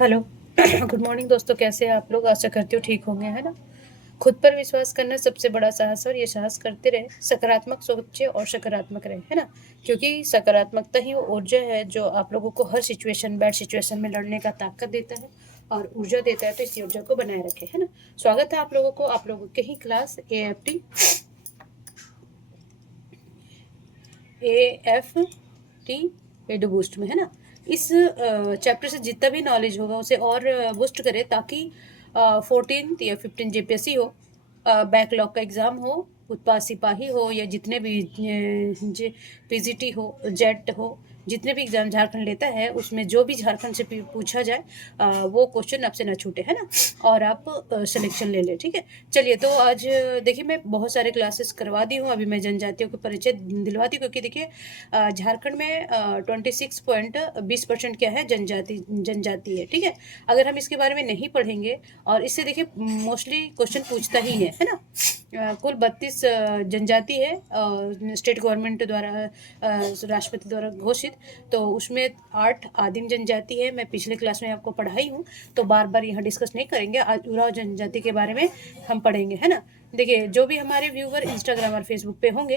Hello. Good morning दोस्तों, कैसे हैं आप लोग? आशा करती हूँ ठीक होंगे, है ना। खुद पर विश्वास करना सबसे बड़ा साहस है और ये साहस करते रहे, सकारात्मक सोचे और सकारात्मक रहे, है ना। क्योंकि सकारात्मकता ही वो ऊर्जा है जो आप लोगों को हर सिचुएशन, बैड सिचुएशन में लड़ने का ताकत देता है और ऊर्जा देता है। तो इस ऊर्जा को बनाए रखे, है ना। स्वागत है आप लोगों के ही class A F T edu boost में, है ना। इस चैप्टर से जितना भी नॉलेज होगा उसे और बूस्ट करें, ताकि 14 या 15 जेपीएससी हो, बैकलॉग का एग्ज़ाम हो, उत्पाद सिपाही हो, या जितने भी पीजीटी हो, जेट हो, जितने भी एग्जाम झारखंड लेता है उसमें जो भी झारखंड से पूछा जाए वो क्वेश्चन आपसे ना छूटे, है ना। और आप सिलेक्शन ले लें, ठीक है। चलिए, तो आज देखिए मैं बहुत सारे क्लासेस करवा दी हूँ। अभी मैं जनजातियों के परिचय दिलवाती हूँ, क्योंकि देखिए झारखंड में 26.20% क्या है, जनजाति है, ठीक है। अगर हम इसके बारे में नहीं पढ़ेंगे, और इससे देखिए मोस्टली क्वेश्चन पूछता ही है ना। कुल 32 जनजाति है स्टेट गवर्नमेंट द्वारा, राष्ट्रपति द्वारा घोषित। तो उसमें 8 आदिम जनजाति है। मैं पिछले क्लास में आपको पढ़ाई हूँ, तो बार बार यहाँ डिस्कस नहीं करेंगे। आज उराव जनजाति के बारे में हम पढ़ेंगे, है ना। देखिए, जो भी हमारे व्यूवर इंस्टाग्राम और फेसबुक पे होंगे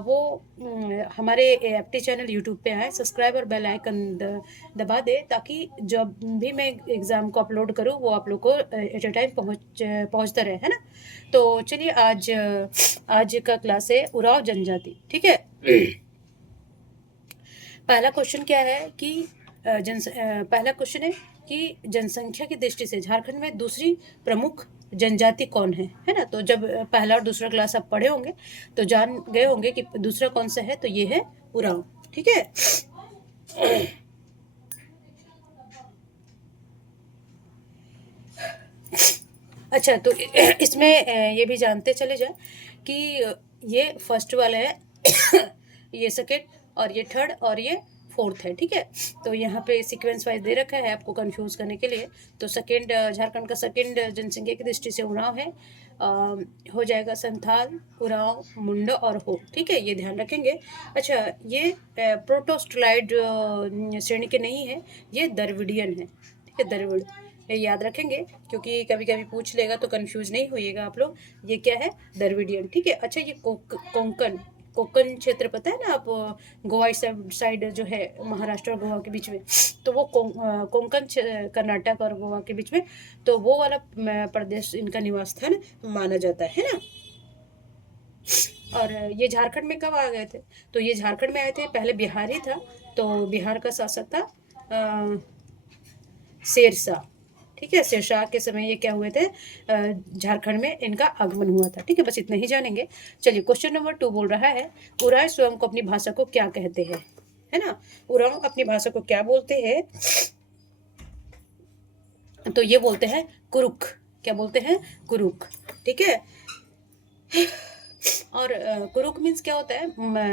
वो हमारे एफटी चैनल यूट्यूब पे आए, सब्सक्राइब और बेल आइकन दबा दे, ताकि जब भी मैं एग्ज़ाम को अपलोड करूँ वो आप लोग को एट ए टाइम पहुँचता रहे, है ना। तो चलिए, आज का क्लास है उराव जनजाति, ठीक है। पहला क्वेश्चन क्या है कि पहला क्वेश्चन है कि जनसंख्या की दृष्टि से झारखंड में दूसरी प्रमुख जनजाति कौन है ना। तो जब पहला और दूसरा क्लास आप पढ़े होंगे तो जान गए होंगे कि दूसरा कौन सा है, तो ये है उरांव, ठीक है। अच्छा, तो इसमें ये भी जानते चले जाए कि ये फर्स्ट वाला है, ये सेकेंड, और ये थर्ड, और ये फोर्थ है, ठीक है। तो यहाँ पे सीक्वेंस वाइज दे रखा है आपको कंफ्यूज करने के लिए। तो सेकेंड, झारखंड का सेकेंड जनसंख्या की दृष्टि से उरांव है। हो जाएगा संथाल, उरांव, मुंडा और हो, ठीक है, ये ध्यान रखेंगे। अच्छा, ये प्रोटोस्टलाइड श्रेणी के नहीं है, ये द्रविडियन है, ठीक है, द्रविड़, ये याद रखेंगे, क्योंकि कभी कभी पूछ लेगा तो कंफ्यूज नहीं होइएगा आप लोग। ये क्या है, द्रविडियन, ठीक है। अच्छा, ये कोंकण, कोंकण क्षेत्र पता है ना आप, गोवा साइड जो है, महाराष्ट्र और गोवा के बीच में, तो वो कोंकण कर्नाटक और गोवा के बीच में, तो वो वाला प्रदेश इनका निवास स्थान माना जाता है ना। और ये झारखंड में कब आ गए थे? तो ये झारखंड में आए थे, पहले बिहार ही था, तो बिहार का शासक था शेरशाह, ठीक है। शेरशाह के समय ये क्या हुए थे, झारखंड में इनका आगमन हुआ था, ठीक है। बस इतना ही जानेंगे। चलिए, क्वेश्चन नंबर 2 बोल रहा है, उरांव स्वयं को अपनी भाषा को क्या कहते हैं, है ना। उरांव अपनी भाषा को क्या बोलते हैं? तो ये बोलते हैं कुरुक। क्या बोलते हैं? कुरुक, ठीक है। और कुरुक मीन्स क्या होता है,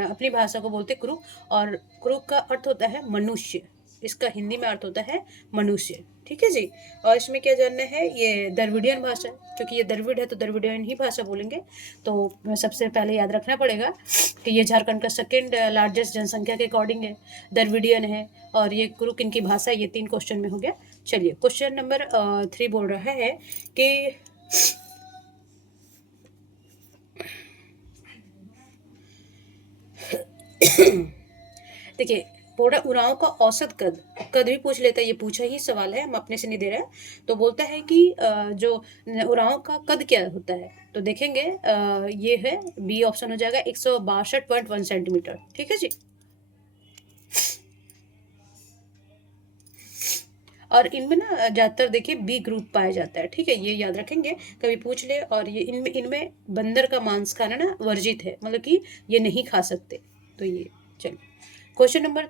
अपनी भाषा को बोलते कुरुक, और कुरुक का अर्थ होता है मनुष्य। इसका हिंदी में अर्थ होता है मनुष्य, ठीक है जी। और इसमें क्या जानना है, ये द्रविडियन भाषा, क्योंकि ये द्रविड़ है तो द्रविडियन ही भाषा बोलेंगे। तो सबसे पहले याद रखना पड़ेगा कि ये झारखंड का सेकेंड लार्जेस्ट जनसंख्या के अकॉर्डिंग है, द्रविडियन है, और ये कुरुक इनकी भाषा। ये 3 क्वेश्चन में हो गया। चलिए, क्वेश्चन नंबर 3 बोल रहा है कि देखिए, बोल रहा उरांव का औसत कद, कद भी पूछ लेता है, ये पूछा ही सवाल है, हम अपने से नहीं दे रहे हैं। तो बोलता है कि जो उरांव का कद क्या होता है, तो देखेंगे ये है, बी ऑप्शन हो जाएगा, 162.1 सेंटीमीटर, ठीक है जी। और इनमें ना ज़्यादातर देखिए बी ग्रुप पाया जाता है, ठीक है, ये याद रखेंगे, कभी पूछ ले। और ये इनमें इनमें बंदर का मांस खाना ना वर्जित है, मतलब कि ये नहीं खा सकते। तो ये, चलिए, क्वेश्चन नंबर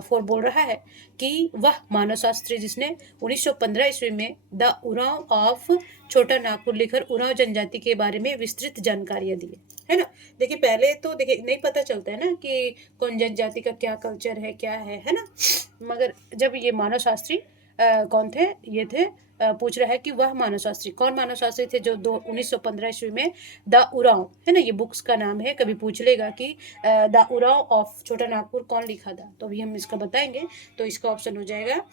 4 बोल रहा है कि वह मानव शास्त्री जिसने 1915 ईस्वी में द उरांव ऑफ छोटा नागपुर लिखकर उरांव जनजाति के बारे में विस्तृत जानकारियां दी, है ना। देखिए, पहले तो देखिए नहीं पता चलता है ना कि कौन जनजाति का क्या कल्चर है, क्या है ना। मगर जब ये मानव शास्त्री कौन थे, ये थे, पूछ रहा है कि वह मानव शास्त्री, कौन मानव शास्त्री थे जो 1915 ईस्वी में द उरांव, है ना, ये बुक्स का नाम है, कभी पूछ लेगा कि द उरांव ऑफ छोटा नागपुर कौन लिखा था, तो अभी हम इसका बताएंगे। तो इसका ऑप्शन हो जाएगा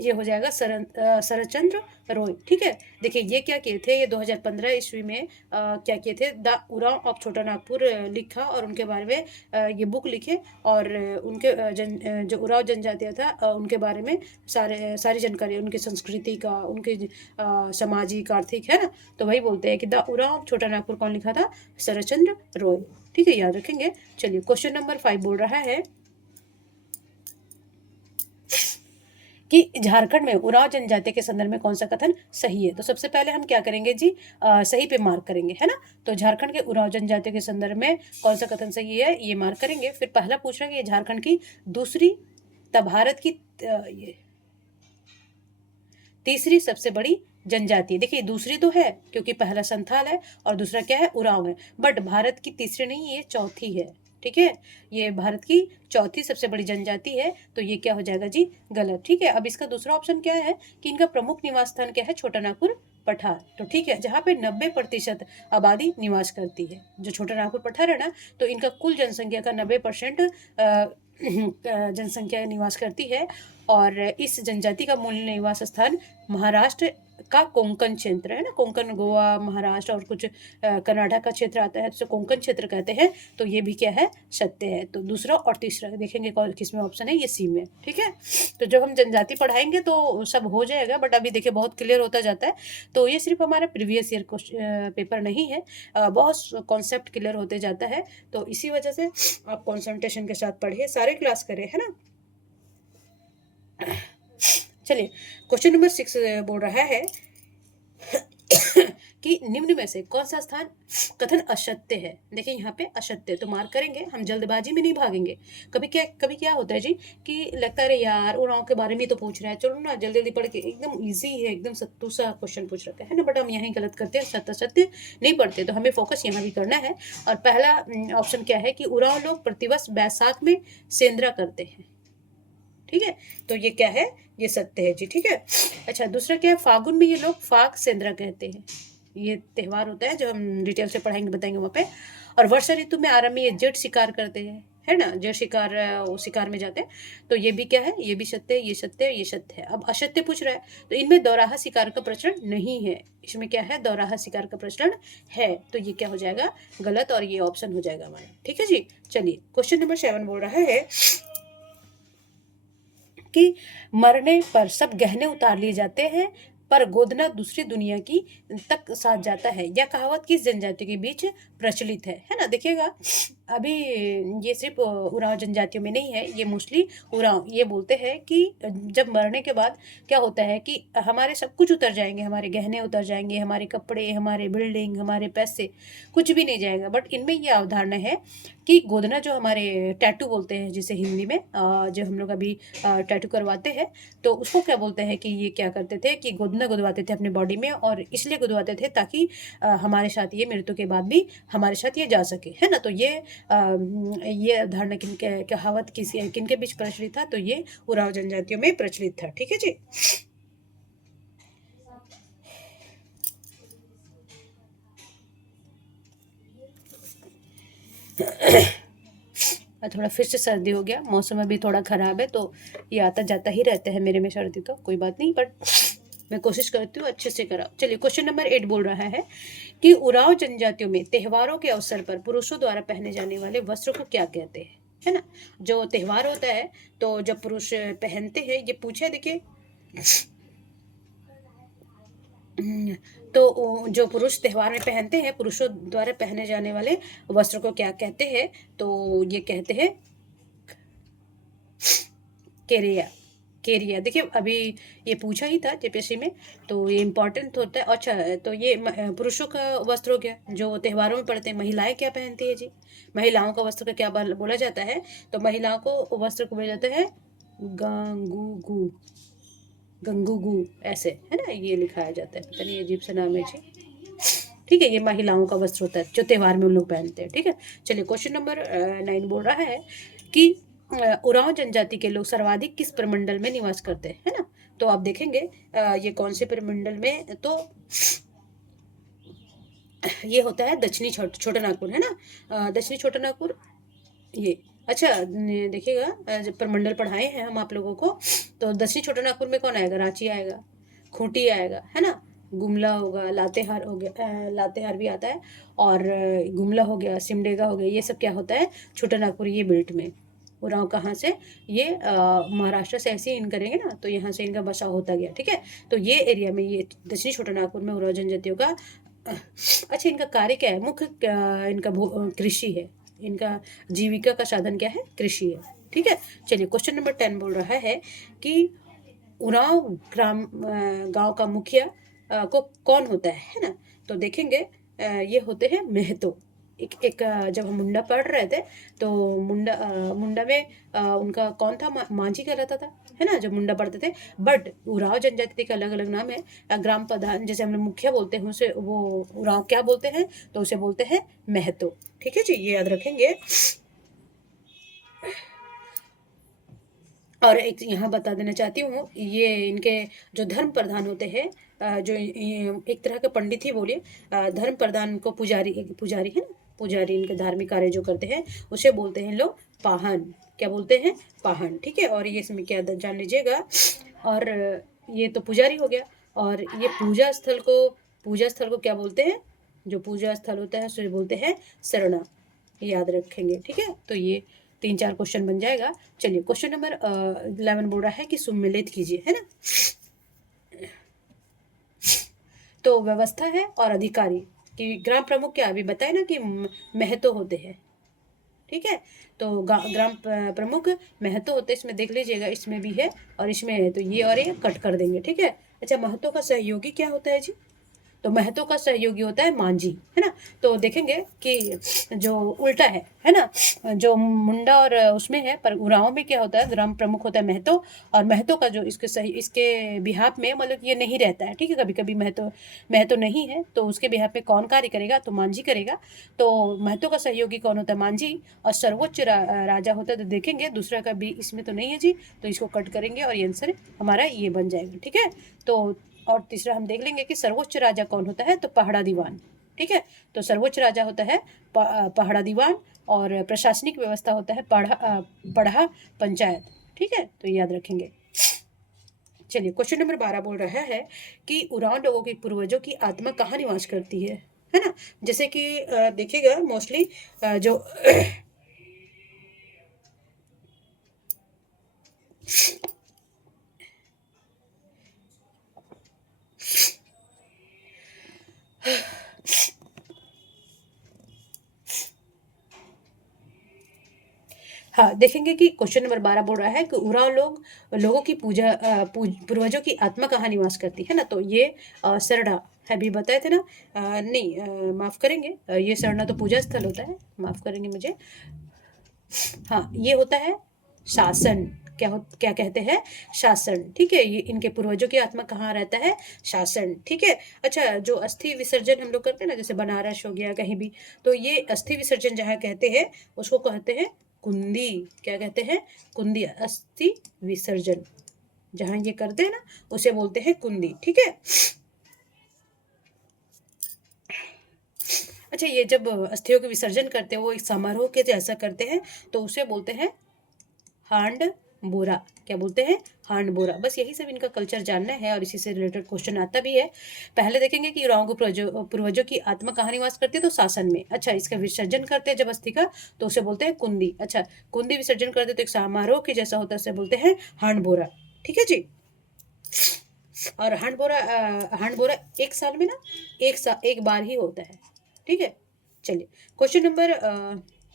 ये हो जाएगा शरदचंद्र रॉय। ठीक है, देखिए ये क्या किए थे, ये 2015 ईस्वी में क्या किए थे, द उरांव ऑफ छोटा नागपुर लिखा और उनके बारे में ये बुक लिखे और उनके जो उरांव जनजातियाँ था उनके बारे में सारी जानकारी, उनकी संस्कृति का, उनके सामाजिक आर्थिक, है ना। तो वही बोलते हैं कि द उरांव ऑफ छोटा नागपुर कौन लिखा था, शरदचंद्र रॉय। ठीक है, याद रखेंगे। चलिए क्वेश्चन नंबर 5 बोल रहा है कि झारखंड में उरांव जनजाति के संदर्भ में कौन सा कथन सही है। तो सबसे पहले हम क्या करेंगे जी, सही पे मार्क करेंगे, है ना। तो झारखंड के उरांव जनजाति के संदर्भ में कौन सा कथन सही है, ये मार्क करेंगे। फिर पहला पूछ रहा है कि झारखंड की दूसरी तब भारत की ये तीसरी सबसे बड़ी जनजाति। देखिए दूसरी तो है क्योंकि पहला संथाल है और दूसरा क्या है, उरांव है, बट भारत की तीसरी नहीं, ये चौथी है। ठीक है, ये भारत की चौथी सबसे बड़ी जनजाति है, तो ये क्या हो जाएगा जी, गलत। ठीक है, अब इसका दूसरा ऑप्शन क्या है कि इनका प्रमुख निवास स्थान क्या है, छोटा नागपुर पठार। तो ठीक है, जहाँ पे 90% आबादी निवास करती है, जो छोटा नागपुर पठार है ना, तो इनका कुल जनसंख्या का 90% जनसंख्या निवास करती है। और इस जनजाति का मूल निवास स्थान महाराष्ट्र का कोंकण क्षेत्र है ना, कोंकण, गोवा, महाराष्ट्र और कुछ कर्नाटक का क्षेत्र आता है, तो कोंकण क्षेत्र कहते हैं। तो ये भी क्या है, सत्य है। तो दूसरा और तीसरा देखेंगे कौन किस में ऑप्शन है, ये सी में। ठीक है, तो जब हम जनजाति पढ़ाएंगे तो सब हो जाएगा, बट अभी देखिए बहुत क्लियर होता जाता है। तो ये सिर्फ हमारा प्रीवियस ईयर पेपर नहीं है, बहुत कॉन्सेप्ट क्लियर होते जाता है। तो इसी वजह से आप कॉन्सेंट्रेशन के साथ पढ़िए, सारे क्लास करें, है ना। चलिए क्वेश्चन नंबर 6 बोल रहा है कि निम्न में से कौन सा स्थान कथन असत्य है। देखिए यहाँ पे असत्य, तो मार्क करेंगे, हम जल्दबाजी में नहीं भागेंगे। कभी क्या होता है जी कि लगता है यार उरांव के बारे में तो पूछ रहा है, चलो ना जल्दी जल्दी पढ़ के, एकदम इजी है, एकदम सत्तू सा क्वेश्चन पूछ रखा है ना, बट हम यहीं गलत करते हैं, सत्य सत्य नहीं पढ़ते। तो हमें फोकस यहाँ भी करना है। और पहला ऑप्शन क्या है कि उरांव लोग प्रतिवर्ष बैसाख में सेंद्रा करते हैं। ठीक है, तो ये क्या है, ये सत्य है जी। ठीक है, अच्छा दूसरा क्या है, फागुन में ये लोग फाग सेंद्रा कहते हैं। ये त्यौहार होता है जो हम डिटेल से पढ़ाएंगे, बताएंगे वहाँ पे। और वर्षा ऋतु में आरंभ में ये जेठ शिकार करते हैं, है ना, जेठ शिकार, वो शिकार में जाते हैं। तो ये भी क्या है, ये भी सत्य है, ये सत्य है, ये सत्य है। अब असत्य पूछ रहा है, तो इनमें दोराहा शिकार का प्रचलन नहीं है। इसमें क्या है, दोराहा शिकार का प्रचलन है, तो ये क्या हो जाएगा, गलत, और ये ऑप्शन हो जाएगा हमारा। ठीक है जी, चलिए क्वेश्चन नंबर 7 बोल रहा है कि मरने पर सब गहने उतार लिए जाते हैं पर गोदना दूसरी दुनिया की तक साथ जाता है। यह कहावत किस जनजाति के बीच प्रचलित है ना। देखिएगा अभी ये सिर्फ उरांव जनजातियों में नहीं है, ये मोस्टली उरांव ये बोलते हैं कि जब मरने के बाद क्या होता है कि हमारे सब कुछ उतर जाएंगे, हमारे गहने उतर जाएंगे, हमारे कपड़े, हमारे बिल्डिंग, हमारे पैसे, कुछ भी नहीं जाएगा। बट इनमें ये अवधारणा है कि गोदना, जो हमारे टैटू बोलते हैं जिसे हिंदी में, जो हम लोग अभी टैटू करवाते हैं, तो उसको क्या बोलते हैं कि ये क्या करते थे कि गोदना गुदवाते थे अपने बॉडी में, और इसलिए गुदवाते थे ताकि हमारे साथ ये मृत्यु के बाद भी हमारे साथ ये जा सके, है ना। तो ये अवधारणा किनके, कहावत किनके बीच प्रचलित था, तो ये उरांव जनजातियों में प्रचलित था। ठीक है जी। थोड़ा फिर से सर्दी हो गया, मौसम अभी थोड़ा खराब है, तो ये आता जाता ही रहता है मेरे में सर्दी, तो कोई बात नहीं, बट मैं कोशिश करती हूँ अच्छे से कराओ। चलिए क्वेश्चन नंबर 8 बोल रहा है कि उरांव जनजातियों में त्योहारों के अवसर पर पुरुषों द्वारा पहने जाने वाले वस्त्र को क्या कहते हैं, है ना। जो त्योहार होता है तो जब पुरुष पहनते हैं, ये पूछे देखिए, तो जो पुरुष त्योहार में पहनते हैं, पुरुषों द्वारा पहने जाने वाले वस्त्र को क्या कहते हैं, तो ये कहते हैं केरिया। केरिया, देखिए अभी ये पूछा ही था जेपीएससी में, तो ये इम्पोर्टेंट होता है। अच्छा, तो ये पुरुषों का वस्त्र हो गया, जो त्योहारों में पड़ते हैं। महिलाएं क्या पहनती है जी, महिलाओं का वस्त्र का क्या बोला जाता है, तो महिलाओं को वस्त्र को बोला जाता है गंगूगू, गंगूगू ऐसे, है ना, ये लिखाया जाता है, पता नहीं अजीब सा नाम है जी। ठीक है, ये महिलाओं का वस्त्र होता है जो त्योहार में उन लोग पहनते हैं। ठीक है, चलिए क्वेश्चन नंबर 9 बोल रहा है कि उरांव जनजाति के लोग सर्वाधिक किस प्रमंडल में निवास करते हैं, है ना। तो आप देखेंगे ये कौन से प्रमंडल में, तो ये होता है दक्षिणी छोटा नागपुर, है ना, दक्षिणी छोटा नागपुर, ये अच्छा देखिएगा, जब प्रमंडल पढ़ाए हैं हम आप लोगों को, तो दक्षिणी छोटानागपुर में कौन आएगा? रांची आएगा, खूंटी आएगा, है ना, गुमला होगा, लातेहार हो गया, लातेहार भी आता है, और गुमला हो गया, सिमडेगा हो गया, ये सब क्या होता है? छोटानागपुर ये बेल्ट में। उरांव कहाँ से? ये महाराष्ट्र से ऐसे इन करेंगे ना, तो यहाँ से इनका बसाव होता गया, ठीक है। तो ये एरिया में, ये दक्षिणी छोटानागपुर में उरांव जनजातियों का अच्छा, इनका कार्य क्या है? मुख्य इनका कृषि है। इनका जीविका का साधन क्या है? कृषि है, ठीक है। चलिए, क्वेश्चन नंबर 10 बोल रहा है कि उरांव गांव का मुखिया को कौन होता है ना? तो देखेंगे, ये होते हैं मेहतो। जब हम मुंडा पढ़ रहे थे, तो मुंडा में उनका कौन था? मांझी कहलाता था, है ना, जब मुंडा पढ़ते थे। बट उरांव जनजाति के अलग अलग नाम है। ग्राम प्रधान, जैसे हम लोग मुखिया बोलते हैं, उसे वो उरांव क्या बोलते हैं? तो उसे बोलते हैं महतो, ठीक है जी, ये याद रखेंगे। और एक यहाँ बता देना चाहती हूँ, ये इनके जो धर्म प्रधान होते हैं, जो एक तरह के पंडित ही बोलिए, धर्म प्रधान को पुजारी, एक पुजारी है ना, पुजारी इनके धार्मिक कार्य जो करते हैं, उसे बोलते हैं लोग पाहन। क्या बोलते हैं? पाहन, ठीक है। और ये इसमें क्या जान लीजिएगा। और ये तो पुजारी हो गया। और ये पूजा स्थल को क्या बोलते हैं? जो पूजा स्थल होता है उसे बोलते हैं सरना। याद रखेंगे, ठीक है। तो ये 3-4 क्वेश्चन बन जाएगा। चलिए, क्वेश्चन नंबर 11 बोल रहा है कि सुमेलित कीजिए, है ना। तो व्यवस्था है और अधिकारी कि ग्राम प्रमुख क्या अभी बताए ना कि महतो होते हैं, ठीक है। तो ग्राम प्रमुख महतो होते हैं, इसमें देख लीजिएगा, इसमें भी है और इसमें है, तो ये और ये कट कर देंगे, ठीक है। अच्छा, महतो का सहयोगी क्या होता है जी? तो महतो का सहयोगी होता है मांझी, है ना। तो देखेंगे कि जो उल्टा है ना, जो मुंडा और उसमें है, पर उरांव में क्या होता है? ग्राम प्रमुख होता है महतो। और महतो का जो इसके बिहाफ में, मतलब ये नहीं रहता है, ठीक है। कभी कभी महतो महतो नहीं है, तो उसके बिहाफ में कौन कार्य करेगा? तो मांझी करेगा। तो महतो का सहयोगी कौन होता है? मांझी। और सर्वोच्च राजा होता है, तो देखेंगे दूसरा का भी इसमें तो नहीं है जी, तो इसको कट करेंगे और ये आंसर हमारा ये बन जाएगा, ठीक है। तो और तीसरा हम देख लेंगे कि सर्वोच्च राजा कौन होता है? तो पहाड़ा दीवान, ठीक है। तो सर्वोच्च राजा होता है पहाड़ा दीवान। और प्रशासनिक व्यवस्था होता है पढ़ा पंचायत, ठीक है। तो याद रखेंगे। चलिए, क्वेश्चन नंबर 12 बोल रहा है कि उरांव लोगों के पूर्वजों की आत्मा कहाँ निवास करती है ना। जैसे कि देखिएगा, मोस्टली जो हाँ, देखेंगे कि क्वेश्चन नंबर 12 बोल रहा है कि उरांव लोगों की पूर्वजों की आत्मा कहाँ निवास करती है ना। तो ये सरड़ा है, अभी बताए थे ना। नहीं, माफ करेंगे, ये सरना तो पूजा स्थल होता है, माफ करेंगे मुझे। हाँ, ये होता है शासन। क्या कहते हैं? शासन, ठीक है। ये इनके पूर्वजों की आत्मा कहाँ रहता है? शासन, ठीक है। अच्छा, जो अस्थि विसर्जन हम लोग करते हैं ना, जैसे बनारस हो गया, कहीं भी, तो ये अस्थि विसर्जन जहाँ कहते हैं, उसको कहते हैं कुंदी। क्या कहते हैं? कुंदी। अस्थि विसर्जन जहाँ ये करते हैं ना, उसे बोलते हैं कुंदी, ठीक है। अच्छा, ये जब अस्थियों के विसर्जन करते हैं, वो एक समारोह के जैसा करते हैं, तो उसे बोलते हैं हांड बोरा। क्या बोलते हैं? हांड बोरा। बस यही सब इनका कल्चर जानना है, और इसी से रिलेटेड क्वेश्चन आता भी है। पहले देखेंगे कि उरांव पूर्वजों की आत्मा कहाँ निवास करती है? तो शासन में। अच्छा, इसका विसर्जन करते हैं जब अस्थि का, तो उसे बोलते हैं कुंदी। अच्छा, कुंदी विसर्जन करते तो एक समारोह के जैसा होता है, उसे बोलते हैं हांड बोरा, ठीक है जी। और हांड बोरा एक साल में ना, एक बार ही होता है, ठीक है। चलिए, क्वेश्चन नंबर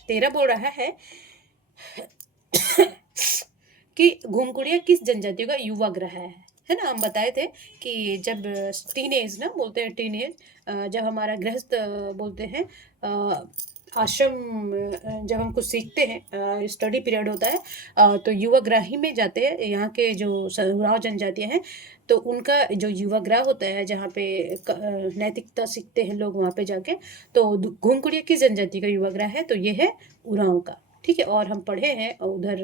13 बोल रहा है कि घुमकुड़िया किस जनजातियों का युवा ग्रह है ना। हम बताए थे कि जब टीन एज ना बोलते हैं, टीन एज जब हमारा गृहस्थ बोलते हैं आश्रम, जब हम कुछ सीखते हैं, स्टडी पीरियड होता है, तो युवा ग्राही में जाते हैं। यहाँ के जो उरांव जनजातियाँ हैं, तो उनका जो युवा ग्रह होता है, जहाँ पे नैतिकता सीखते हैं लोग वहाँ पे जाके, तो घुमकुड़िया किस जनजाति का युवा ग्रह है? तो ये है उरांव का, ठीक है। और हम पढ़े हैं उधर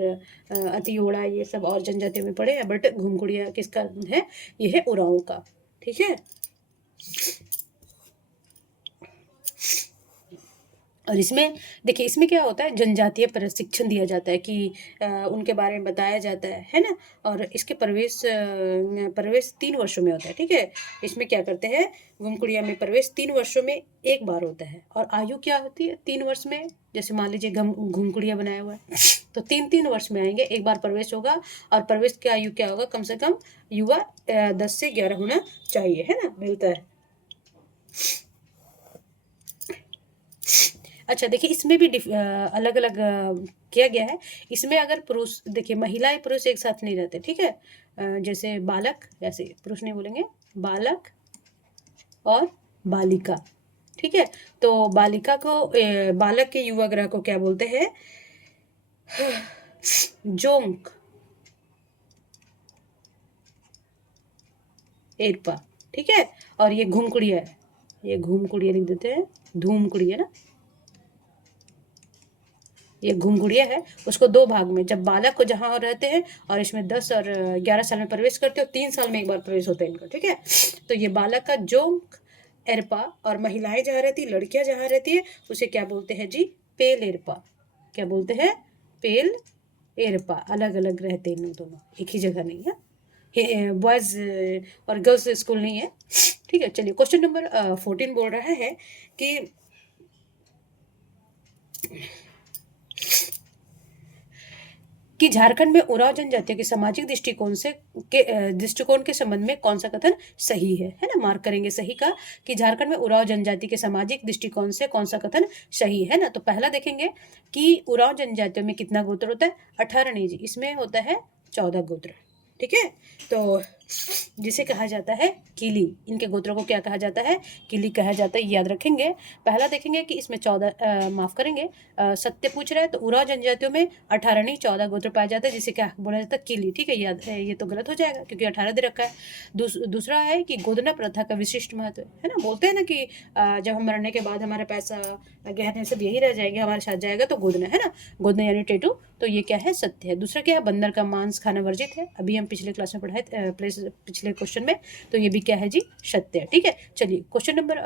अतियोड़ा, ये सब और जनजातियों में पढ़े हैं, बट घुमकुड़िया किसका है? ये है उरांव का, ठीक है। और इसमें देखिए, इसमें क्या होता है, जनजातीय प्रशिक्षण दिया जाता है कि उनके बारे में बताया जाता है ना। और इसके प्रवेश 3 वर्षों में होता है, ठीक है। इसमें क्या करते हैं, घुमकुड़िया में प्रवेश 3 वर्षों में एक बार होता है। और आयु क्या होती है 3 वर्ष में, जैसे मान लीजिए घुमकुड़िया बनाया हुआ है तो 3-3 वर्ष में आएंगे, एक बार प्रवेश होगा। और प्रवेश की आयु क्या होगा, कम से कम युवा 10 से 11 होना चाहिए, है ना, मिलता है। अच्छा देखिए, इसमें भी अलग अलग किया गया है। इसमें अगर पुरुष, देखिए महिलाएं पुरुष एक साथ नहीं रहते, ठीक है। जैसे बालक, ऐसे पुरुष नहीं बोलेंगे, बालक और बालिका, ठीक है। तो बालिका को बालक के युवा ग्रह को क्या बोलते हैं, जोंक एरपा, ठीक है। और ये घुमकुड़िया है, ये घुमकुड़िया लिख देते हैं, धूमकुड़िया ना, ये घुंघुड़िया है। उसको 2 भाग में, जब बालक को जहाँ रहते हैं और इसमें 10 और 11 साल में प्रवेश करते हो, 3 साल में एक बार प्रवेश होता है इनका, ठीक है। तो ये बालक का जोंक एरपा, और महिलाएं जहाँ रहती, लड़कियां जहाँ रहती है, उसे क्या बोलते हैं जी, पेल एरपा। क्या बोलते हैं, पेल एरपा। अलग अलग रहते हैं इन दोनों, एक ही जगह नहीं है, बॉयज और गर्ल्स स्कूल नहीं है, ठीक है। चलिए क्वेश्चन नंबर 14 बोल रहा है कि झारखंड में उरांव जनजातियों के सामाजिक दृष्टिकोण के संबंध में कौन सा कथन सही है ना। मार्क करेंगे सही का, कि झारखंड में उरांव जनजाति के सामाजिक दृष्टिकोण से कौन सा कथन सही है ना। तो पहला देखेंगे कि उरांव जनजातियों में कितना गोत्र होता है, 18 नहीं जी, इसमें होता है 14 गोत्र, ठीक है। तो जिसे कहा जाता है किली, इनके गोत्रों को क्या कहा जाता है, किली कहा जाता है, याद रखेंगे। पहला देखेंगे कि इसमें 14 माफ करेंगे, सत्य पूछ रहा है, तो उरांव जनजातियों में 18 नहीं 14 गोत्र पाया जाता है, जिसे क्या बोला जाता है, किली, ठीक है। याद है, ये तो गलत हो जाएगा क्योंकि 18 दे रखा है। दूसरा है कि गोदना प्रथा का विशिष्ट महत्व है ना। बोलते हैं ना कि जब हम मरने के बाद हमारा पैसा गहने सब यही रह जाएंगे, हमारे साथ जाएगा, तो गोदना है ना, गोदना यानी टेटू। तो ये क्या है, सत्य है। दूसरा क्या है, बंदर का मांस खाना वर्जित है, अभी हम पिछले क्लास में पढ़ाए, पिछले क्वेश्चन में, तो ये भी क्या है जी, सत्य है, ठीक है। चलिए क्वेश्चन नंबर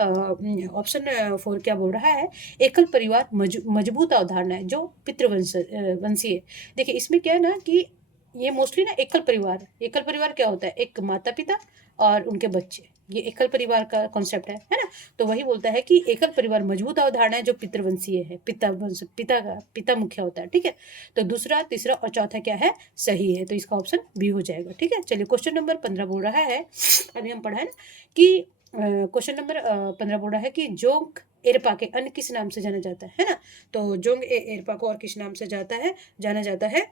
ऑप्शन 4 क्या बोल रहा है, एकल परिवार मजबूत अवधारणा है जो पितृवंशीय है। देखिए इसमें क्या है ना कि ये मोस्टली ना एकल परिवार क्या होता है, एक माता पिता और उनके बच्चे, ये एकल परिवार का कॉन्सेप्ट है ना। तो वही बोलता है कि एकल परिवार मजबूत अवधारणा है जो पितृवंशीय है, पिता मुख्य होता है, ठीक है। तो दूसरा, तीसरा और चौथा क्या है, सही है, तो इसका ऑप्शन बी हो जाएगा, ठीक है। चलिए क्वेश्चन नंबर 15 बोल रहा है, अभी हम पढ़ा है ना कि क्वेश्चन नंबर 15 बोल रहा है कि जोंक एरपा के अन्य किस नाम से जाना जाता है ना। तो जोंग एरपा को और किस नाम से जाना जाता है,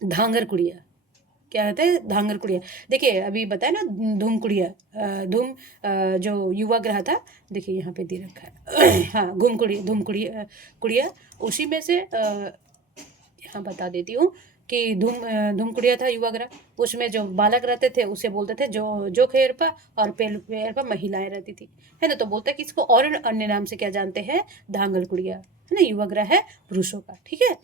धांगर कुड़िया। क्या कहते हैं, धांगर कुड़िया। देखिए अभी बताया ना, धूम कुड़िया, जो युवा ग्रह था, देखिए यहाँ पे दे रखा है हाँ, धूम कुड़िया उसी में से यहाँ बता देती हूँ कि धूम कुड़िया था युवा ग्रह, उसमें जो बालक रहते थे उसे बोलते थे जो खेरपा, और पेरपा महिलाएं रहती थी, है ना। तो बोलते हैं कि इसको और अन्य नाम से क्या जानते हैं, धांगल कुड़िया, है ना। युवा ग्रह है पुरुषों का, ठीक है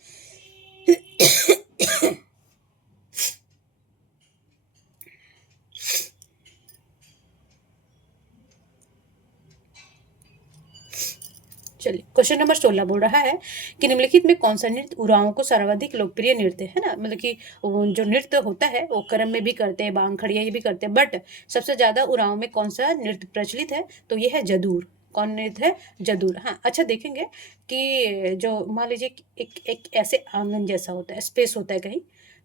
चलिए क्वेश्चन नंबर 16 बोल रहा है कि निम्नलिखित में कौन सा नृत्य उरांव को सर्वाधिक लोकप्रिय नृत्य है ना। मतलब कि जो नृत्य होता है वो कर्म में भी करते हैं, बांग खड़िया ये भी करते हैं, बट सबसे ज्यादा उरांव में कौन सा नृत्य प्रचलित है, तो ये है जदूर। कौन नृत्य है, जदूर। हाँ अच्छा, देखेंगे कि जो मान लीजिए एक ऐसे आंगन जैसा होता है, स्पेस होता है कहीं,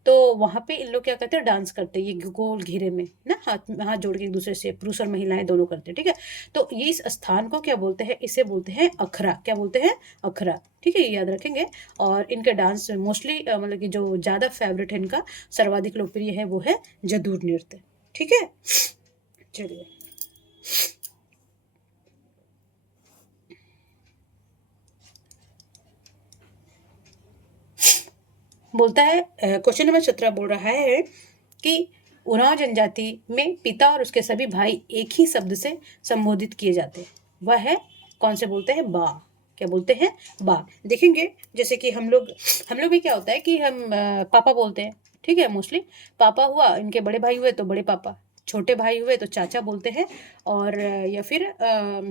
तो वहां पे इन लोग क्या करते हैं, डांस करते हैं, ये गोल घेरे में ना, हाथ हाथ जोड़ के एक दूसरे से, पुरुष और महिलाएं दोनों करते हैं, ठीक है। तो ये इस स्थान को क्या बोलते हैं, इसे बोलते हैं अखरा। क्या बोलते हैं, अखरा, ठीक है, ये याद रखेंगे। और इनके डांस मोस्टली मतलब कि जो ज्यादा फेवरेट है इनका, सर्वाधिक लोकप्रिय है, वो है जदूर नृत्य, ठीक है। चलिए बोलता है, क्वेश्चन नंबर 17 बोल रहा है कि उरांव जनजाति में पिता और उसके सभी भाई एक ही शब्द से संबोधित किए जाते हैं, वह है कौन से, बोलते हैं बा। क्या बोलते हैं, बा। देखेंगे जैसे कि हम लोग भी क्या होता है कि हम पापा बोलते हैं, ठीक है, मोस्टली पापा हुआ, इनके बड़े भाई हुए तो बड़े पापा, छोटे भाई हुए तो चाचा बोलते हैं, और या फिर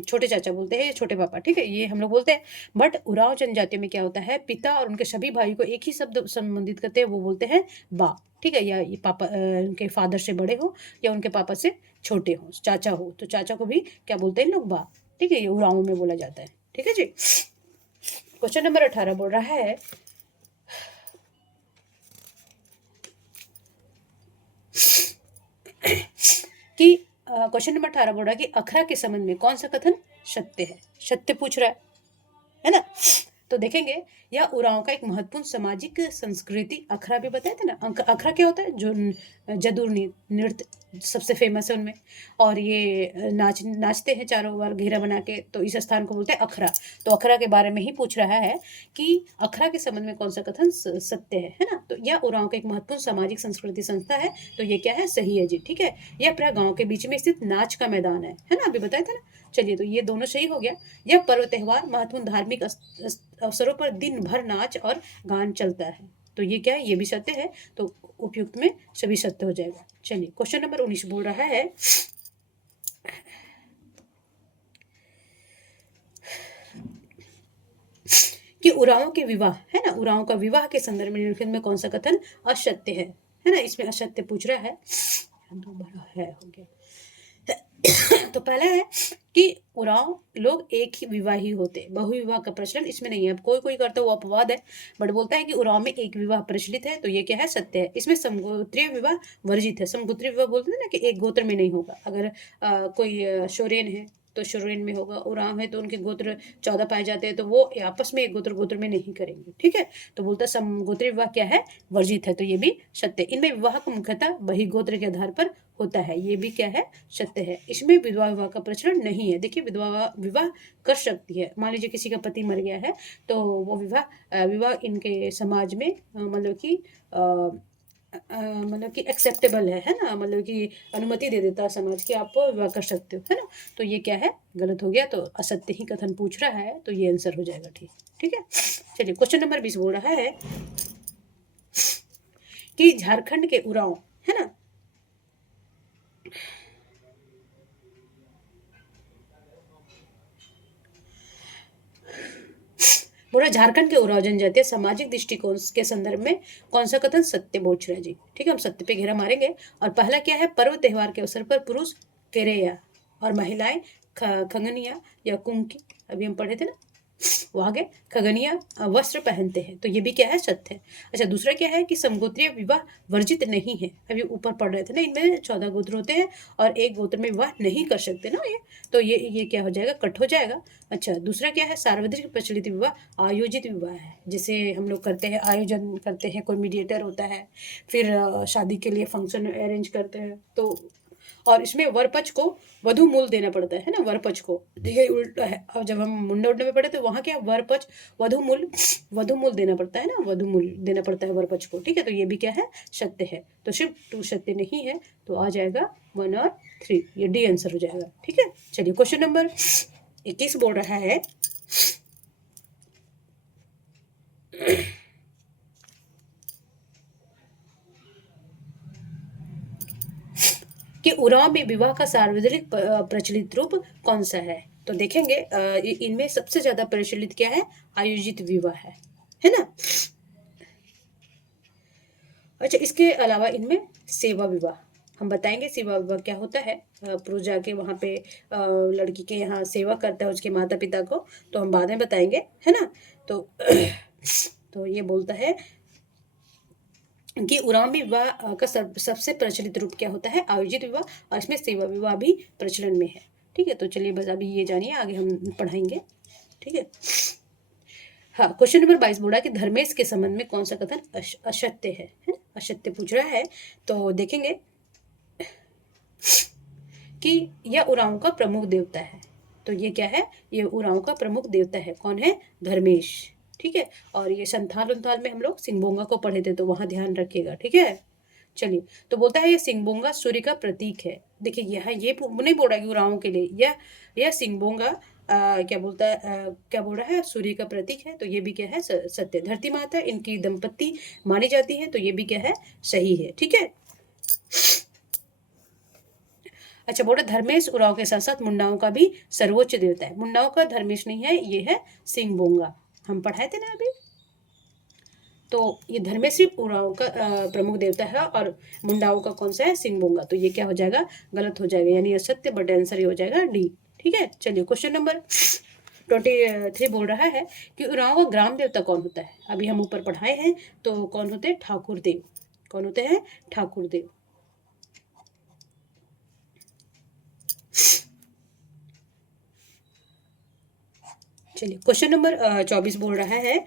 छोटे चाचा बोलते हैं या छोटे पापा, ठीक है, ये हम लोग बोलते हैं। बट उरांव जनजातियों में क्या होता है, पिता और उनके सभी भाई को एक ही शब्द संबंधित करते हैं, वो बोलते हैं बा, ठीक है, या ये पापा उनके फादर से बड़े हो या उनके पापा से छोटे हो, चाचा हो तो चाचा को भी क्या बोलते हैं लोग, बा, ठीक है, ये उरांव में बोला जाता है, ठीक है जी। क्वेश्चन नंबर 18 बोल रहा है कि क्वेश्चन नंबर 18 बोल रहा है कि अखरा के संबंध में कौन सा कथन सत्य है, सत्य पूछ रहा है ना। तो देखेंगे यह उरांव का एक महत्वपूर्ण सामाजिक संस्कृति, अखरा भी बताए थे ना, अखरा क्या होता है, जो जदुर नृत्य सबसे फेमस है उनमें, और ये नाचते हैं चारों बार घेरा बना के, तो इस स्थान को बोलते हैं अखरा। तो अखरा के बारे में ही पूछ रहा है कि अखरा के संबंध में कौन सा कथन सत्य है ना। तो यह उरांव का एक महत्वपूर्ण सामाजिक संस्कृति संस्था है, तो ये क्या है, सही है जी, ठीक है। यह प्राय गाँव के बीच में स्थित नाच का मैदान है ना, अभी बताया था ना। चलिए, तो ये दोनों सही हो गया। यह पर्व त्योहार महत्वपूर्ण धार्मिक अवसरों पर दिन भर नाच और गान चलता है, तो ये क्या है, ये भी सत्य है, तो उपयुक्त में सभी सत्य हो जाएगा। चलिए, क्वेश्चन नंबर 19 बोल रहा है कि उरांव के विवाह है ना, उरांव का विवाह के संदर्भ में निम्नलिखित में कौन सा कथन असत्य है ना, इसमें असत्य पूछ रहा है, दोबारा है हो गया। तो पहला है कि उरांव लोग एक ही विवाही होते, बहुविवाह का प्रचलन इसमें नहीं है, अब कोई कोई करता है वो अपवाद है, बट बोलता है कि उरांव में एक विवाह प्रचलित है, तो ये क्या है, सत्य है। इसमें समगोत्रीय विवाह वर्जित है, समगोत्रीय विवाह बोलते हैं ना कि एक गोत्र में नहीं होगा, अगर कोई शोरेन है तो शोरेन में होगा, उरांव है तो उनके गोत्र 14 पाए जाते हैं, तो वो आपस में एक गोत्र में नहीं करेंगे, ठीक है। तो बोलता है समगोत्रीय विवाह क्या है, वर्जित है, तो ये भी सत्य। इनमें विवाह को मुख्यतः बहिगोत्र के आधार पर होता है, ये भी क्या है, सत्य है। इसमें विधवा विवाह का प्रचलन नहीं है। देखिए, विधवा विवाह कर सकती है, मान लीजिए किसी का पति मर गया है तो वो विवाह इनके समाज में मतलब कि एक्सेप्टेबल है ना, मतलब कि अनुमति दे देता है समाज की, आप विवाह कर सकते हो, है ना। तो ये क्या है, गलत हो गया, तो असत्य ही कथन पूछ रहा है, तो ये आंसर हो जाएगा, ठीक, ठीक है। चलिए, क्वेश्चन नंबर 20 बोल रहा है कि झारखंड के उरांव है ना, बोला झारखंड के उरांव जनजातीय सामाजिक दृष्टिकोण के संदर्भ में कौन सा कथन सत्य बोच रहा है जी, ठीक है, हम सत्य पे घेरा मारेंगे। और पहला क्या है, पर्व त्योहार के अवसर पर पुरुष केरेया और महिलाएं खंगनिया या कुंकी, अभी हम पढ़े थे ना, वो आगे खगनिया वस्त्र पहनते हैं, तो ये भी क्या है, सत्य है। अच्छा, दूसरा क्या है कि समगोत्रीय विवाह वर्जित नहीं है, अभी ऊपर पढ़ रहे थे ना, इनमें 14 गोत्र होते हैं और एक गोत्र में विवाह नहीं कर सकते ना, ये तो ये क्या हो जाएगा, कट हो जाएगा। अच्छा, दूसरा क्या है, सार्वजनिक प्रचलित विवाह आयोजित विवाह है, जैसे हम लोग करते हैं, आयोजन करते हैं, कोई मीडिएटर होता है, फिर शादी के लिए फंक्शन अरेंज करते हैं, तो और इसमें वर पक्ष को वधु मूल देना पड़ता है ना, वर पक्ष को, ये उल्टा है। और जब हम मुंडे उंडे में पढ़े तो वहाँ क्या, वर पक्ष वधु मूल देना पड़ता है ना, वधु मूल देना पड़ता है वर पक्ष को, ठीक है। तो ये भी क्या है, सत्य है। तो सिर्फ 2 सत्य नहीं है, तो आ जाएगा 1 और 3, ये डी आंसर हो जाएगा, ठीक है। चलिए, क्वेश्चन नंबर 21 बोल रहा है कि उरांव में विवाह का सार्वजनिक प्रचलित रूप कौन सा है। तो देखेंगे इनमें सबसे ज्यादा प्रचलित क्या है, आयोजित विवाह है ना। अच्छा, इसके अलावा इनमें सेवा विवाह, हम बताएंगे सेवा विवाह क्या होता है। पुरुष जाके वहाँ पे लड़की के यहाँ सेवा करता है उसके माता पिता को, तो हम बाद में बताएंगे, है ना। तो तो ये बोलता है कि उरांव में विवाह का सबसे प्रचलित रूप क्या होता है, आयोजित विवाह, और इसमें सेवा विवाह भी प्रचलन में है, ठीक है। तो चलिए, बस अभी ये जानिए, आगे हम पढ़ाएंगे, ठीक है। हाँ, क्वेश्चन नंबर 22 बोला कि धर्मेश के संबंध में कौन सा कथन असत्य है ना, असत्य पूछ रहा है। तो देखेंगे कि यह उरांव का प्रमुख देवता है, तो ये क्या है, ये उरांव का प्रमुख देवता है, कौन है, धर्मेश, ठीक है। और ये संथाल उन्थाल में हम लोग सिंगबोंगा को पढ़े थे, तो वहां ध्यान रखिएगा, ठीक है। चलिए, तो बोलता है ये सिंगबोंगा सूर्य का प्रतीक है। देखिए, यहाँ ये नहीं बोल रहा है कि उरांव के लिए, यह सिंगबोंगा क्या बोलता है, क्या बोल रहा है, सूर्य का प्रतीक है, तो ये भी क्या है, सत्य। धरती माता इनकी दंपत्ति मानी जाती है, तो ये भी क्या है, सही है, ठीक है। अच्छा, बोले धर्मेश उरांव के साथ साथ मुंडाओं का भी सर्वोच्च देवता है। मुंडाओं का धर्मेश नहीं है, ये है सिंगबोंगा, हम पढ़ाए थे ना अभी। तो ये धर्मेश सिर्फ उरांव का प्रमुख देवता है और मुंडाओं का कौन सा है, सिंगबोंगा। तो ये क्या हो जाएगा, गलत हो जाएगा, यानी असत्य, बट आंसर ये हो जाएगा डी। ठीक है, चलिए क्वेश्चन नंबर 23 बोल रहा है कि उरांव का ग्राम देवता कौन होता है। अभी हम ऊपर पढ़ाए हैं, तो कौन होते हैं, ठाकुर देव। कौन होते हैं, ठाकुर देव। चलिए क्वेश्चन नंबर 24 बोल रहा है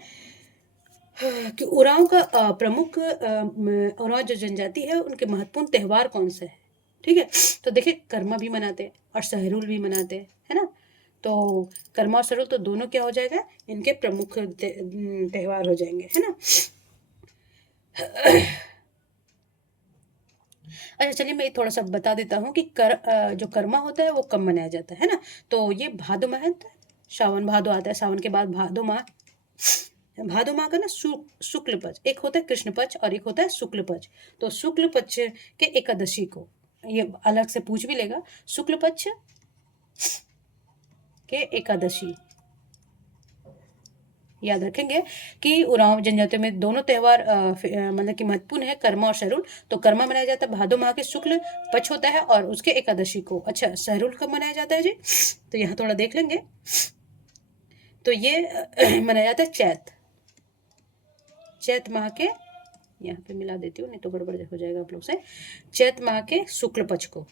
कि उरांव का प्रमुख उरांव जो जनजाति है उनके महत्वपूर्ण त्योहार कौन सा है। ठीक है, तो देखिए कर्मा भी मनाते हैं और सहरुल भी मनाते हैं, है ना। तो कर्मा और सहरुल तो दोनों क्या हो जाएगा, इनके प्रमुख त्योहार हो जाएंगे, है ना। अच्छा चलिए मैं थोड़ा सा बता देता हूँ कि जो कर्मा होता है वो कब मनाया जाता है ना। तो ये भादो माह, सावन भादो आता है, सावन के बाद भादो माह। भादो माह का ना शुक्ल पक्ष, एक होता है कृष्ण पक्ष और एक होता है शुक्ल पक्ष। तो शुक्ल पक्ष के एकादशी को, ये अलग से पूछ भी लेगा, शुक्ल पक्ष के एकादशी याद रखेंगे कि उरांव जनजातियों में दोनों त्योहार मतलब कि महत्वपूर्ण है, कर्मा और सहरुल। तो कर्मा मनाया जाता है भादो माह के शुक्ल पक्ष होता है और उसके एकादशी को। अच्छा, सहरुल कब मनाया जाता है जी, तो यहाँ थोड़ा देख लेंगे। तो ये मनाया जाता है चैत माह के, यहाँ पे मिला देती हूँ नहीं तो गड़बड़ हो जाएगा आप लोग से, चैत माह के शुक्ल पक्ष को।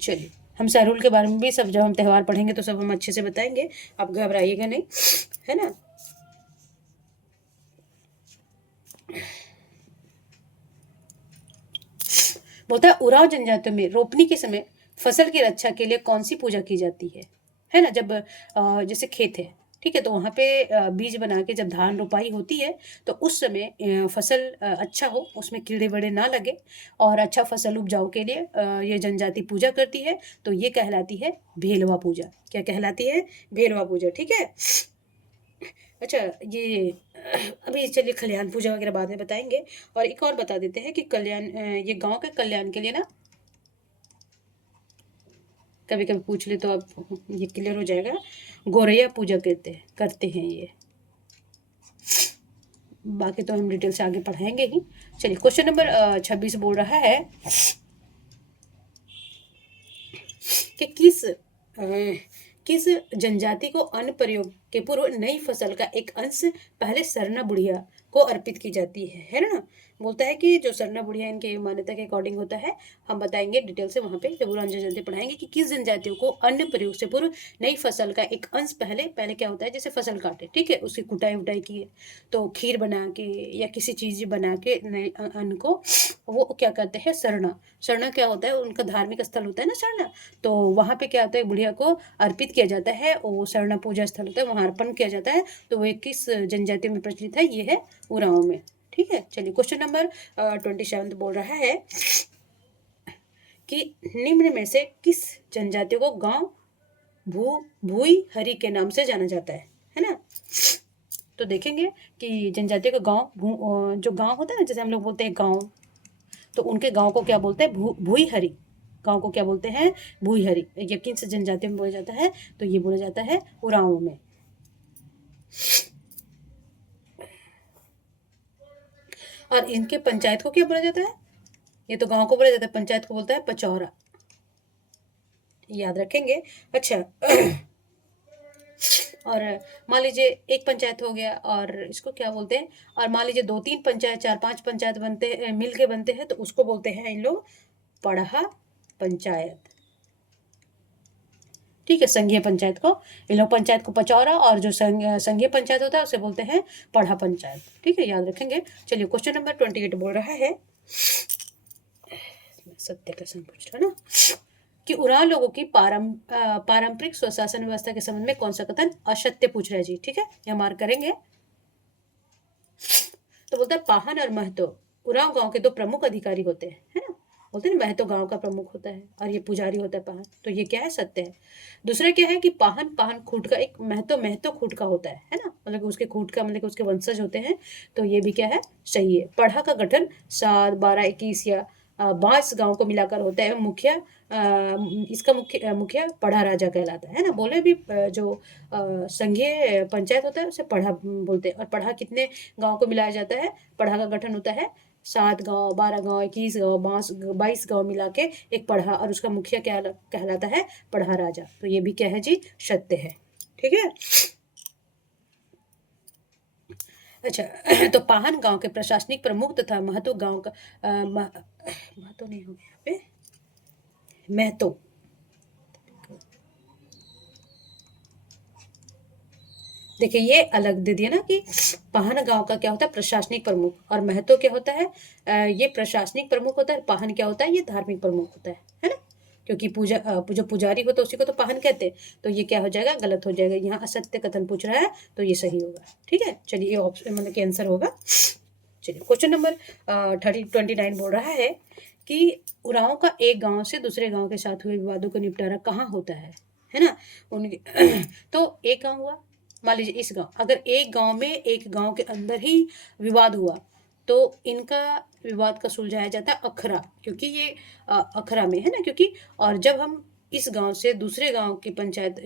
चलिए हम सहरुल के बारे में भी सब जब हम त्यौहार पढ़ेंगे तो सब हम अच्छे से बताएंगे, आप घबराइएगा नहीं, है ना। बोलता है उरांव जनजातियों में रोपनी के समय फसल की रक्षा के लिए कौन सी पूजा की जाती है ना। जब जैसे खेत है, ठीक है, तो वहाँ पे बीज बना के जब धान रोपाई होती है तो उस समय फसल अच्छा हो, उसमें कीड़े वड़े ना लगे और अच्छा फसल उपजाऊ के लिए ये जनजाति पूजा करती है। तो ये कहलाती है भेलवा पूजा। क्या कहलाती है, भेलवा पूजा। ठीक है, अच्छा ये अभी चलिए खलिहान पूजा वगैरह बाद में बताएंगे। और एक और बता देते हैं कि कल्याण, ये गांव के कल्याण के लिए ना, कभी कभी पूछ ले तो अब ये क्लियर हो जाएगा, गोरैया पूजा करते हैं ये। बाकी तो हम डिटेल से आगे पढ़ाएंगे ही। चलिए क्वेश्चन नंबर 26 बोल रहा है कि किस जनजाति को अन्न प्रयोग के पूर्व नई फसल का एक अंश पहले सरना बुढ़िया को अर्पित की जाती है ना। बोलता है कि जो सरना बुढ़िया इनके मान्यता के अकॉर्डिंग होता है, हम बताएंगे डिटेल से वहाँ पे जब उरांव जनजाति पढ़ाएंगे कि किस जनजातियों को अन्न प्रयोग से पूर्व नई फसल का एक अंश पहले क्या होता है, जैसे फसल काटे, ठीक है, उसकी कुटाई उटाई किए तो खीर बना के या किसी चीज़ बना के नए अन्न को वो क्या करते हैं, सरना क्या होता है, उनका धार्मिक स्थल होता है ना सरना। तो वहाँ पे क्या होता है, बुढ़िया को अर्पित किया जाता है, वो सरना पूजा स्थल होता है, वहाँ अर्पण किया जाता है। तो वो किस जनजाति में प्रचलित है, ये है उरांव में। ठीक है, चलिए क्वेश्चन नंबर 27 बोल रहा है कि निम्न में से किस जनजातियों को गांव भूई हरि के नाम से जाना जाता है ना। तो देखेंगे कि जनजातियों का गांव, जो गांव होता है ना, जैसे हम लोग बोलते हैं गांव, तो उनके गांव को क्या बोलते हैं, भूई हरि। गांव को क्या बोलते हैं, भूई हरि। यकीन से जनजाति में बोला जाता है, तो ये बोला जाता है उरांव में। और इनके पंचायत को क्या बोला जाता है, ये तो गांव को बोला जाता है, पंचायत को बोलता है पचौरा, याद रखेंगे। अच्छा और मान लीजिए एक पंचायत हो गया और इसको क्या बोलते हैं, और मान लीजिए 2-3 पंचायत, 4-5 पंचायत बनते मिल के बनते हैं, तो उसको बोलते हैं इन लोग पढ़ा पंचायत। ठीक है, संघीय पंचायत को, इन लोग पंचायत को पचौरा, और जो संघीय पंचायत होता है उसे बोलते हैं पढ़ा पंचायत। ठीक है, याद रखेंगे। चलिए क्वेश्चन नंबर 28 बोल रहा है, सत्य प्रश्न पूछ रहा ना, कि उरांव लोगों की पारंपरिक स्वशासन व्यवस्था के संबंध में कौन सा कथन असत्य पूछ रहा है जी। ठीक है, यह मार्क करेंगे। तो बोलता है पाहन और महतो उरांव गांव के दो प्रमुख अधिकारी होते हैं, है ना। बोलते हैं ना, महतो गांव का प्रमुख होता है और ये पुजारी होता है पाहन। तो ये क्या है, सत्य है। दूसरा क्या है कि पाहन खूट का एक महतो खूट का होता है ना, मतलब उसके खूट का मतलब उसके वंशज होते हैं। तो ये भी क्या है, सही है। पढ़ा का गठन 7, 12, 21 या 22 गांव को मिलाकर होता है। मुखिया इसका मुखिया पढ़ा राजा कहलाता है ना। बोले भी जो संघीय पंचायत होता है उसे पढ़ा बोलते हैं। और पढ़ा कितने गांव को मिलाया जाता है? पढ़ा का गठन होता है 7 गांव, 12 गांव, 21 गांव, 22 गांव मिला के एक पढ़ा, और उसका मुखिया क्या कहलाता है? पढ़ा राजा। तो ये भी क्या है जी? सत्य है। ठीक है। अच्छा तो पाहन गांव के प्रशासनिक प्रमुख तथा महतो गांव का महतो नहीं हो गया यहाँ पे, महतो। देखिए ये अलग दे दिया ना कि पाहन गांव का क्या होता है? प्रशासनिक प्रमुख। और महतो क्या होता है? ये प्रशासनिक प्रमुख होता है। पाहन क्या होता है? ये धार्मिक प्रमुख होता है ना। क्योंकि जो पुजारी होता है उसी को तो पाहन कहते हैं। तो ये क्या हो जाएगा? गलत हो जाएगा। यहाँ असत्य कथन पूछ रहा है तो ये सही होगा। ठीक है, चलिए ये ऑप्शन मतलब कि आंसर होगा। चलिए क्वेश्चन नंबर 29 बोल रहा है कि उरांव का एक गांव से दूसरे गांव के साथ हुए विवादों का निपटारा कहाँ होता है ना। उनके तो एक गांव हुआ, मान लीजिए इस गांव, अगर एक गांव में एक गांव के अंदर ही विवाद हुआ तो इनका विवाद का सुलझाया जाता है अखरा, क्योंकि ये अखरा में है ना। क्योंकि और जब हम इस गांव से दूसरे गांव की पंचायत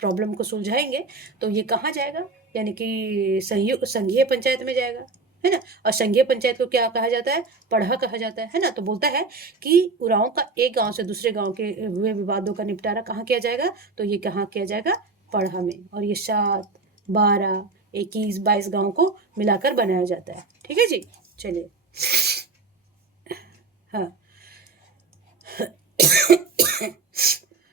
प्रॉब्लम को सुलझाएंगे तो ये कहाँ जाएगा? यानी कि संघीय पंचायत में जाएगा, है ना। और संघीय पंचायत को क्या कहा जाता है? पढ़ा कहा जाता है ना। तो बोलता है कि उरांव का एक गांव से दूसरे गांव के हुए विवादों का निपटारा कहाँ किया जाएगा? तो ये कहाँ किया जाएगा? पढ़ा में। और ये 7, 12, 21, 22 गांव को मिलाकर बनाया जाता है। ठीक है जी, चलिए। हाँ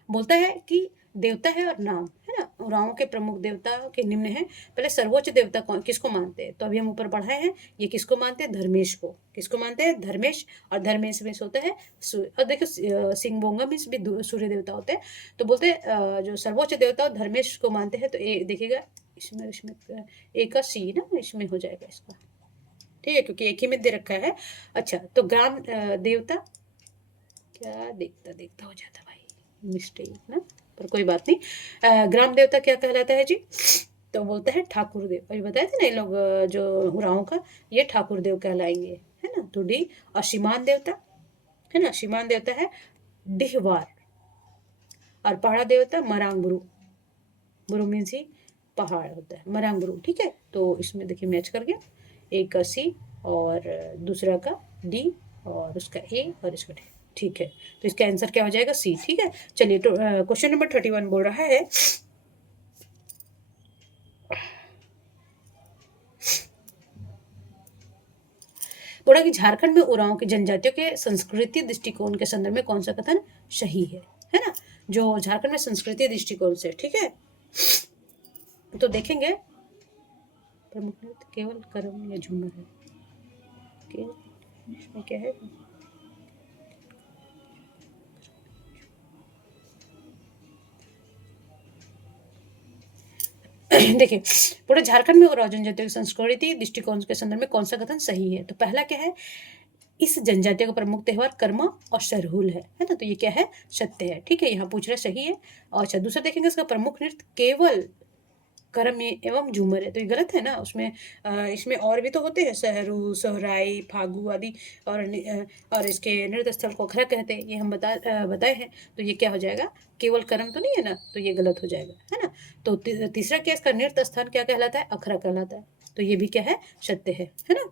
बोलता है कि देवता है और नाम, है ना। उरांव के प्रमुख देवता के निम्न है। पहले सर्वोच्च देवता कौन किसको मानते हैं? तो अभी हम ऊपर पढ़ाए हैं। ये किसको मानते हैं? धर्मेश को। किसको मानते हैं? धर्मेश। और धर्मेश में होता है सूर्य। और देखो सिंहभोंगा में भी सूर्य देवता होते हैं। तो बोलते हैं जो सर्वोच्च देवता धर्मेश को मानते हैं। तो देखिएगा इसमें एक का सी ना इसमें हो जाएगा इसका। ठीक है, क्योंकि एक ही में दे रखा है। अच्छा तो ग्राम देवता क्या देखता देखता हो जाता भाई, मिस्टेक ना, पर कोई बात नहीं। ग्राम देवता क्या कहलाता है जी? तो बोलते हैं ठाकुर देव। अभी बताए थे ना ये लोग जो उरांव का, ये ठाकुर देव कहलाएंगे, है ना। तो डी। और सीमान देवता, है ना, सीमान देवता है डिहवार। और पहाड़ा देवता मरांगबुरु। बुरु मीन्स ही पहाड़ होता है, मरांगबुरु। ठीक है, तो इसमें देखिए मैच कर गया। एक का सी और दूसरा का डी और उसका ए और इसका डी। ठीक है, तो इसका आंसर क्या हो जाएगा? सी। ठीक है, चलिए क्वेश्चन नंबर 31 बोल रहा है बोला कि झारखंड में उरांव की जनजातियों के संस्कृति दृष्टिकोण के संदर्भ में कौन सा कथन सही है ना। जो झारखंड में संस्कृति दृष्टिकोण से, ठीक है, तो देखेंगे प्रमुख नृत्य केवल करम या झूमर है। इसमें क्या है? देखिए पूरे झारखंड में उरांव जनजातियों की संस्कृति दृष्टिकोण के संदर्भ में कौन सा कथन सही है? तो पहला क्या है? इस जनजातियों का प्रमुख त्योहार कर्मा और सरहुल है ना। तो ये क्या है? सत्य है। ठीक है, यहाँ पूछ रहे सही है। और अच्छा दूसरा देखेंगे इसका प्रमुख नृत्य केवल कर्म एवं झूमर है। तो ये गलत है ना। उसमें इसमें और भी तो होते हैं, सहरू, सोहराई, फागु आदि। और इसके नृत्य स्थल को अखरा कहते हैं, ये हम बताए हैं। तो ये क्या हो जाएगा? केवल कर्म तो नहीं है ना, तो ये गलत हो जाएगा, है ना। तो तीसरा क्या इसका नृत्य स्थान क्या कहलाता है? अखरा कहलाता है। तो ये भी क्या है? सत्य है ना।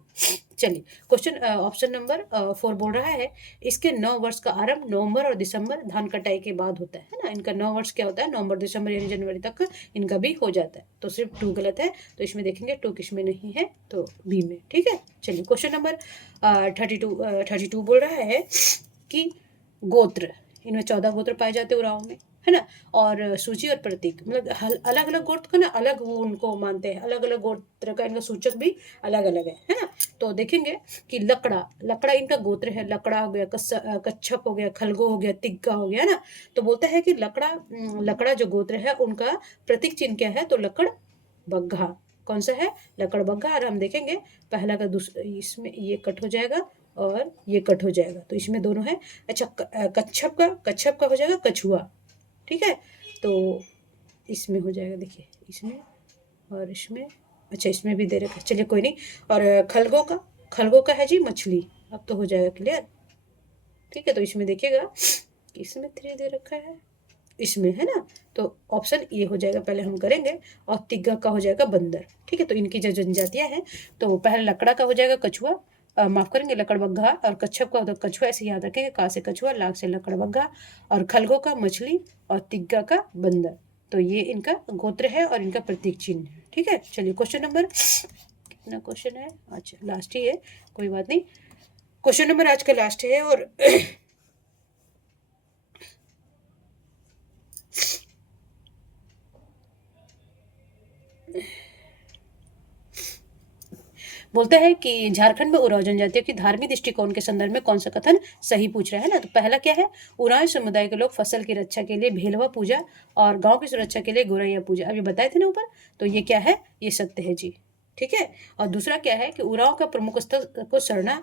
चलिए क्वेश्चन ऑप्शन नंबर 4 बोल रहा है इसके 9 वर्ष का आरंभ नवंबर और दिसंबर धान कटाई के बाद होता है ना। इनका 9 वर्ष क्या होता है? नवंबर दिसंबर यानी जनवरी तक इनका भी हो जाता है। तो सिर्फ 2 गलत है। तो इसमें देखेंगे 2 किस में नहीं है, तो बी में। ठीक है, चलिए क्वेश्चन नंबर 32 बोल रहा है कि गोत्र, इनमें 14 गोत्र पाए जाते हैं उरांव में, है ना। और सूची और प्रतीक मतलब अलग अलग गोत्र का ना अलग वो उनको मानते हैं। अलग अलग गोत्र का इनका सूचक भी अलग अलग है ना। तो देखेंगे कि लकड़ा इनका गोत्र है। लकड़ा हो गया, कच्छप हो गया, खलगो हो गया, तिग्गा हो गया ना। तो बोलता है कि लकड़ा जो गोत्र है उनका प्रतीक चिन्ह क्या है? तो लकड़ बग्घा। कौन सा है? लकड़ बग्घा। और हम देखेंगे पहला का दूसरा, इसमें ये कट हो जाएगा और ये कट हो जाएगा, तो इसमें दोनों है। अच्छा कच्छप का हो जाएगा कछुआ। ठीक है, तो इसमें हो जाएगा, देखिए इसमें और इसमें। अच्छा इसमें भी दे रखा है, चलिए कोई नहीं। और खलगो का है जी मछली। अब तो हो जाएगा क्लियर। ठीक है, तो इसमें देखिएगा इसमें 3 दे रखा है, इसमें है ना, तो ऑप्शन ए हो जाएगा पहले हम करेंगे। और तिग्गा का हो जाएगा बंदर। ठीक है, तो इनकी जो जनजातियां हैं, तो पहले लकड़ा का हो जाएगा कछुआ, माफ करेंगे लकड़बग्घा, और कच्छप का होता है कछुआ, ऐसे याद रखेंगे, का से कछुआ, लाग से लकड़बग्घा, और खलगों का मछली, और तिग्गा का बंदर। तो ये इनका गोत्र है और इनका प्रतीक चिन्ह है। ठीक है, चलिए क्वेश्चन नंबर, कितना क्वेश्चन है, अच्छा लास्ट ही है, कोई बात नहीं, क्वेश्चन नंबर आज का लास्ट है। और बोलता है कि झारखंड में उरांव जनजातियों की धार्मिक दृष्टिकोण के संदर्भ में कौन सा कथन सही पूछ रहा है ना। तो पहला क्या है, उरांव समुदाय के लोग फसल की रक्षा के लिए भेलवा पूजा और गांव की सुरक्षा के लिए गोरैया पूजा, अभी बताए थे ना ऊपर, तो ये क्या है, ये सत्य है जी। ठीक है, और दूसरा क्या है कि उरांव का प्रमुख स्थल को सरना,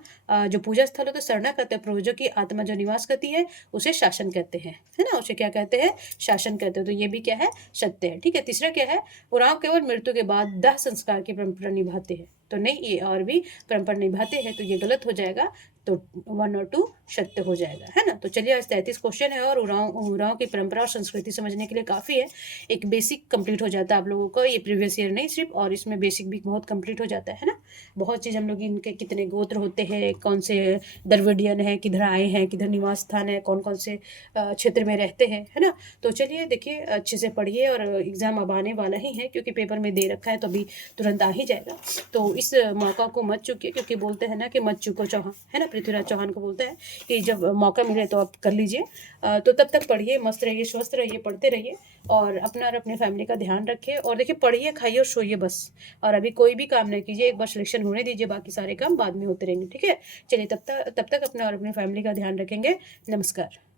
जो पूजा स्थल होता है सरना कहते हैं, पूर्वजों की आत्मा जो निवास करती है उसे शासन कहते हैं, है ना, उसे क्या कहते हैं, शासन कहते हैं। तो ये भी क्या है, सत्य है। ठीक है, तीसरा क्या है, उरांव केवल मृत्यु के बाद दाह संस्कार की परंपरा निभाते हैं, तो नहीं, ये और भी परंपरा निभाते हैं, तो ये गलत हो जाएगा, तो 1 और 2 सत्य हो जाएगा, है ना। तो चलिए आज 33 क्वेश्चन है और उरांव की परंपरा और संस्कृति समझने के लिए काफ़ी है, एक बेसिक कंप्लीट हो जाता है आप लोगों को, ये प्रीवियस ईयर नहीं सिर्फ, और इसमें बेसिक भी बहुत कंप्लीट हो जाता है ना। बहुत चीज़ हम लोग इनके कितने गोत्र होते हैं, कौन से द्रविडियन है, किधर आए हैं, किधर निवास स्थान है, कौन कौन से क्षेत्र में रहते हैं, है ना। तो चलिए देखिए अच्छे से पढ़िए, और एग्ज़ाम अब आने वाला ही है, क्योंकि पेपर में दे रखा है तो अभी तुरंत आ ही जाएगा। तो इस मौका को मत चूकिए, क्योंकि बोलते हैं ना कि मत चूको चौहान, है ना, पृथ्वीराज चौहान को बोलता है कि जब मौका मिले तो आप कर लीजिए। तो तब तक पढ़िए, मस्त रहिए, स्वस्थ रहिए, पढ़ते रहिए, और अपना और अपने फैमिली का ध्यान रखिए, और देखिए पढ़िए, खाइए और सोइए बस, और अभी कोई भी काम नहीं कीजिए, एक बार सिलेक्शन होने दीजिए, बाकी सारे काम बाद में होते रहेंगे। ठीक है, चलिए तब तक अपना और अपने फैमिली का ध्यान रखेंगे। नमस्कार।